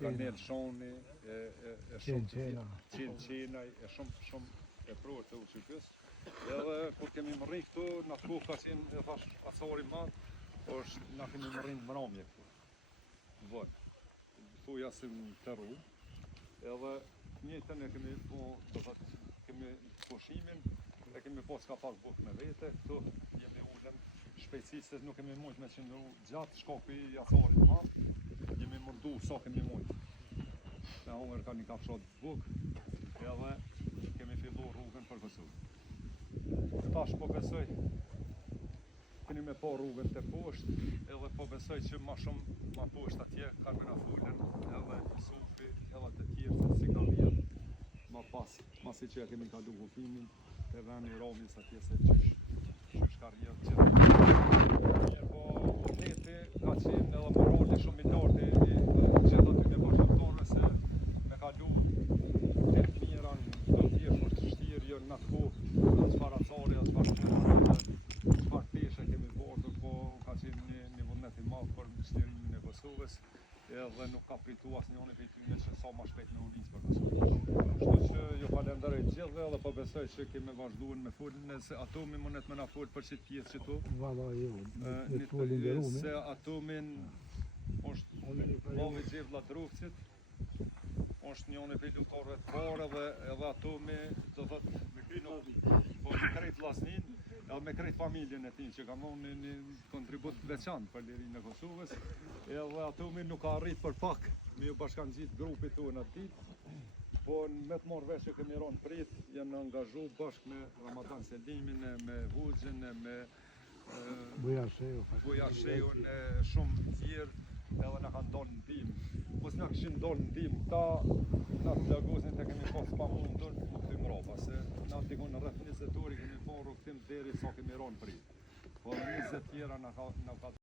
Kanel Shoni, Qenqena, e shumë e prurë të uqipës. Edhe kur kemi më rri këtu, në atë kohë ka qenë e thash asori madhë, është na kemi më rri në mramje këtu. Vërë, thuja si në të rru. Edhe njëtën e kemi po, do thëtë, kemi pushimin, e kemi po s'ka pak buk me vete, këtu jemi ullën shpejtësi se nuk kemi mujt me qëndru gjatë shkapi i asarit madhë, jemi mundu sa kemi mujt. Me hongër ka një kafshat buk, edhe kemi fillu rrugën për kësu. Tash po besoj, keni me po rrugën të poshtë, edhe po besoj që ma shumë ma poshtë atje, Karmina Thullën, edhe Sufi, edhe të tjerë, si ka vjetë, ma pasi që kemi kalu hufimin, të veni Ramis atje se qysh ka rjetë gjithë. Po, neti ka qenë edhe morali shumë i lartë gjithë aty me bashkëtorëve se me kalu të mira në do tjerë të shtirë, jo në atë kohë, në qëfar acari, qëfar peshe kemi bordër, po ka qenë një vullnet i madhë për shtirimin e Kosovës, edhe nuk ka pritu asë njëni për i tyne që sa ma shpejt me ulicë për Kosovë. Kështu që ju falenderoj gjithve dhe po besoj që kemi vazhduar me folën, nëse atomi mundet me na folë për qitë pjesë që tu. Se atomin është Mavi Gjevlla Drufcit, është njëni për luftarëve të parë edhe atomi do thëtë me krejt vllaznin, edhe me krejt familjen e tij që ka dhënë një kontribut veçantë për lirinë e Kosovës, edhe atomi nuk ka arrit për pak me ju bashkangjit grupit tonë atë ditë, po me të marrë vesh që kemi rënë prit, janë angazhu bashkë me Ramadan Selimin, me Hoxhën, me Bujar Sheun, shumë tjerë, edhe na kanë dalë ndihmë. Po s'na kishin dalë ndihmë ta, na të lagozin të kemi pas pa mundur, nuk të mrapa, se na dikon rreth 20 orë kemi pa rrugtim deri sa kemi rënë prit. Po 20 tjera na ka